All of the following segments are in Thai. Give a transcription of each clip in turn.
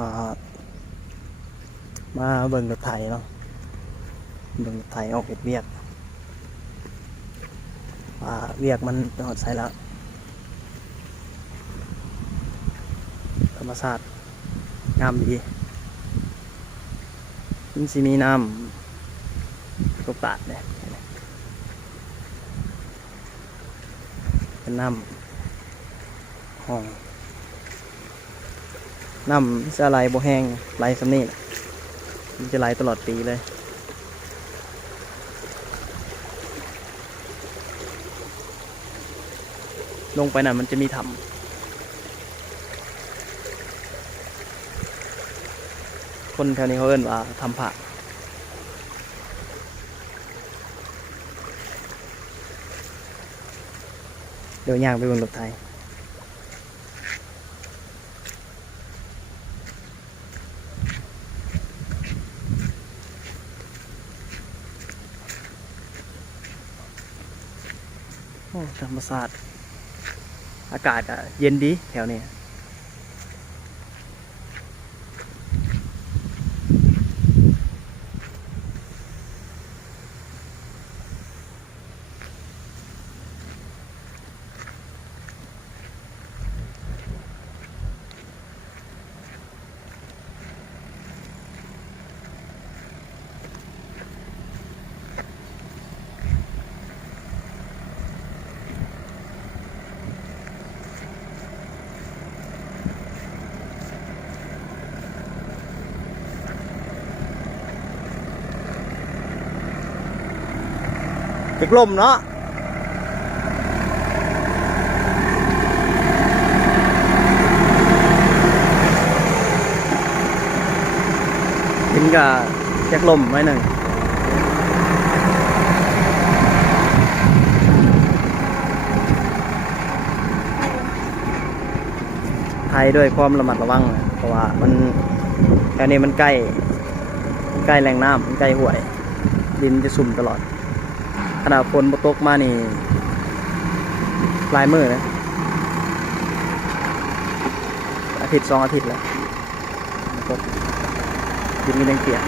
ามาเบิ่งรถไถเนาะเบิ่งรถไถออกเฮ็ดเวียกว่าเวียกมันหอดใส่แล้วธรรมชาติงามดีมันสิมีน้ำตกตาดเนี่ยเป็นน้ำห้อง น้ำจะไหลบ่แห้งไหลสำนี่มันจะไหลตลอดปีเลยลงไปน่ะมันจะมีถ้ำคนแถวนี้เขาเอิ้นว่าทำผักเดี๋ยวย่างไปบนรถไทย ธรรมศาสตร์ อากาศอะเย็นดีแถวนี้ ตึกลมเนาะกินกับแจ็คลมไว้หนึ่งไทยด้วยความระมัดระวังนะเพราะว่ามันแถวนี้มันใกล้ ใกล้แหล่งน้ำมันใกล้ห้วยดินจะสุ่มตลอด ขนาดฝนตกมานี่ลายมือนะอาทิตย์สองอาทิตย์แล้วตกดินมีแรงเปียก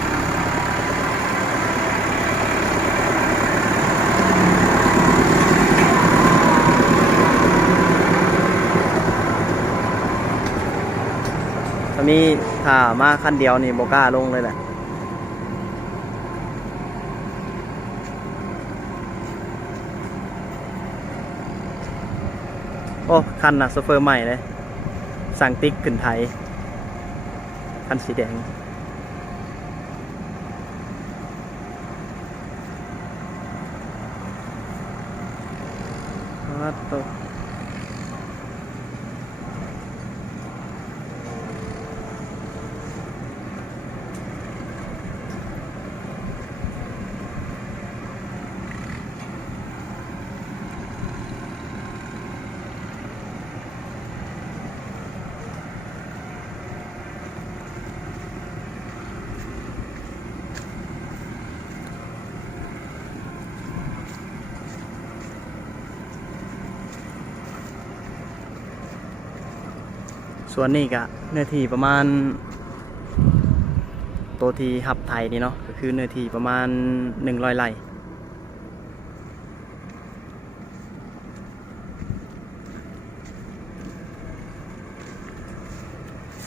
มีถ้ามาขั้นเดียวนี่โบกล้าลงเลยแหละ โอ้ คันน่ะโซเฟอร์ใหม่เลยสั่งติ๊กขึ้นไทย คันสีแดงน่าตัว ส่วนนี้ก็เนื้อที่ประมาณ ตัวที่หับไทยนี่เนาะก็คือเนื้อที่ประมาณหนึ่งร้อยไร่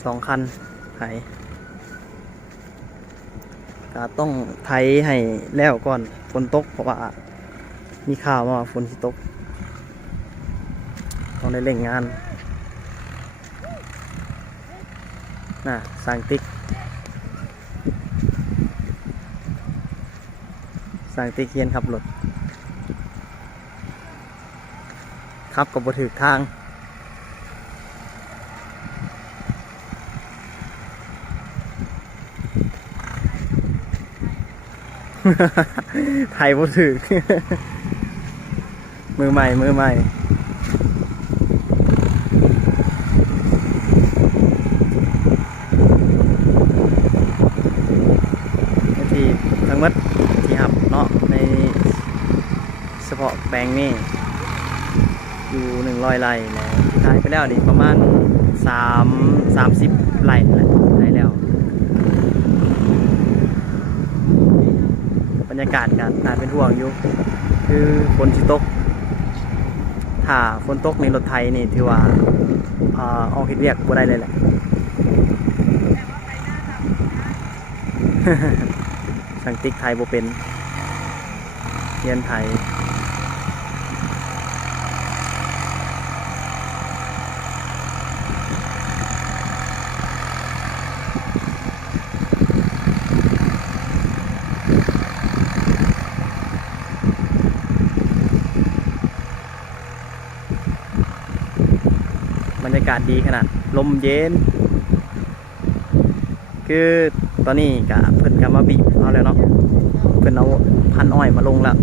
สองคันไถก็ต้องไถให้แล้วก่อนฝนตกเพราะว่ามีข่าวมาว่าฝนสิตก ต้องได้เร่งงาน น่ะสั่งติ๊กสั่งติ๊กเฮียนขับรถขับกับบถือทางไทยบถือมือใหม่ มือใหม่ ที่ทั้งหมด ที่หับเนาะในเฉพาะแปลงนี่อยู่หนึ่งร้อยไร่นะที่ขายไปแล้วนี่ประมาณสามสามสิบไร่แหละได้แล้ว บรรยากาศกันน่าเป็นห่วงอยู่ คือฝนสิตก ถ้าฝนตกในรถไทยนี่ถือว่าอออกเฮ็ดเรียกบ่ได้เลยแหละสังติกไทยบ่เป็นียนไทย บรรยากาศดีขนาด ลมเย็น คือตอนนี้กะเพิ่อนกะมาบีบเอาแล้วเนาะ เพิ่นเอาพันอ้อยมาลงแล้ว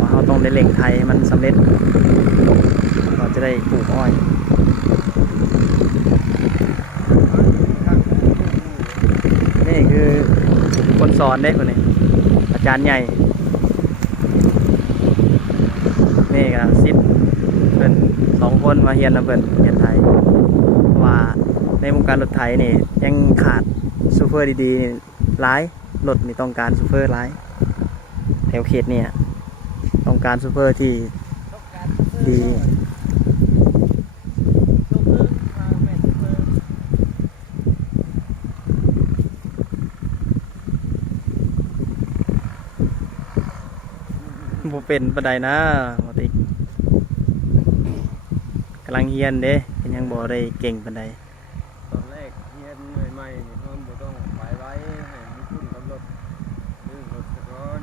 ว่าเราต้องได้เล่งไทยให้มันสำเร็จ เราจะได้ปลูกอ้อยนี่คือคนสอนได้คนนี้อาจารย์ใหญ่ นี่ก็สิบเพิ่นสองคนมาเฮียนนะเพิ่นเฮียนไทยว่าในวงการรถไถนี่ยังขาดซูเฟอร์ดีๆหลาย รถนี่ต้องการซูเฟอร์หลายแถวเขตเนี่ยต้องการซูเฟอร์ที่ดีบ่เป็นปานใดนะบ่ติกกำลังเฮียนเด้ก็ยังบ่ได้เก่งปานใดตอนแรกเฮียนใหม่ๆนี่เพิ่นบ่ต้องไปไว้ให้มันคุ้นกับรถลื่นรถซะก่อน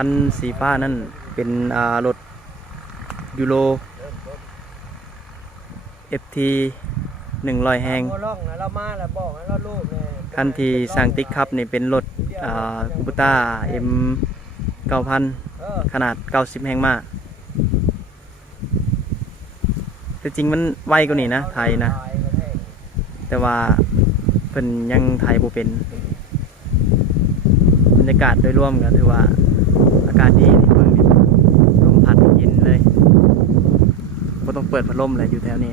คันสีฟ้านั่นเป็นรถยูโร FT 100แฮงเอาล่องนะเรามาแล้วบอกให้เราลูกเนี่ยคันที่สร้างติ๊กครับนี่เป็นรถอ่าคูต้า M 9000 ขนาด 90 แฮงมาแต่จริงมันไวกว่านี้นะ ไทยนะแทกแต่ว่าเพิ่นยังไทยบ่เป็น บรรยากาศโดยรวมก็ถือว่า อากาศดีนี่เบิ่งนี่ลมพัดเย็นเลยบ่ต้องเปิดพัดลมเลยอยู่แถวนี้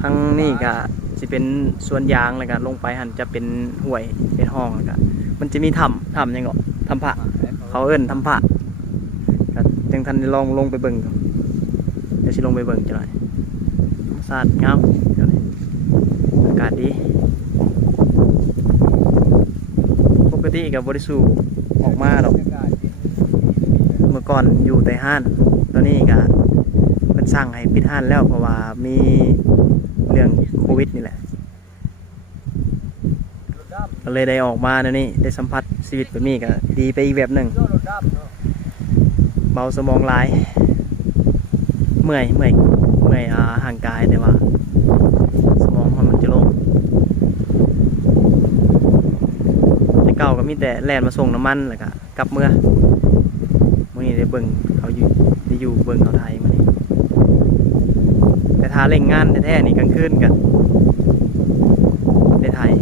ทั้งนี้ก็สิเป็นสวนยางแล้วก็ลงไปหันจะเป็นห้วยเป็นห้องแล้วก็มันจะมีถ้ำถ้ำหยังก็ถ้ำพระเขาเอิ้นถ้ำพระก็จังทันได้ลองลงไปเบิ่งดูเดี๋ยวสิลงไปเบิ่งจังหน่อยธรรมชาติงามเดี๋ยวนี้อากาศดีปกติกับบริสูออกมาดอกบรรยากาศดีเมื่อ ก่อนอยู่แต่ห้านตอนนี้ก็เป็นสั่งให้ปิดห้านแล้วเพราะว่ามีเรื่องโควิดนี่แหละก็เลยได้ออกมาเดี๋ยวนี้ได้สัมผัสชีวิตแบบนี้ก็ดีไปอีกแบบหนึ่งเนาะเบาสมองหลาย เมื่อยเมื่อยเมื่อยอ่าห่างกายแต่ว่า สมองมันจะโล่งแต่เก่าก็มีแต่แล่นมาส่งน้ำมันแล้วก็กลับเมื่อ มื่นี้ได้เบิ่งเขาอยู่ได้อยู่เบิ่งเขาไทยมานี่แต่ทาเร่งงานแท้ๆนี่กลางคืนกันได้ไทย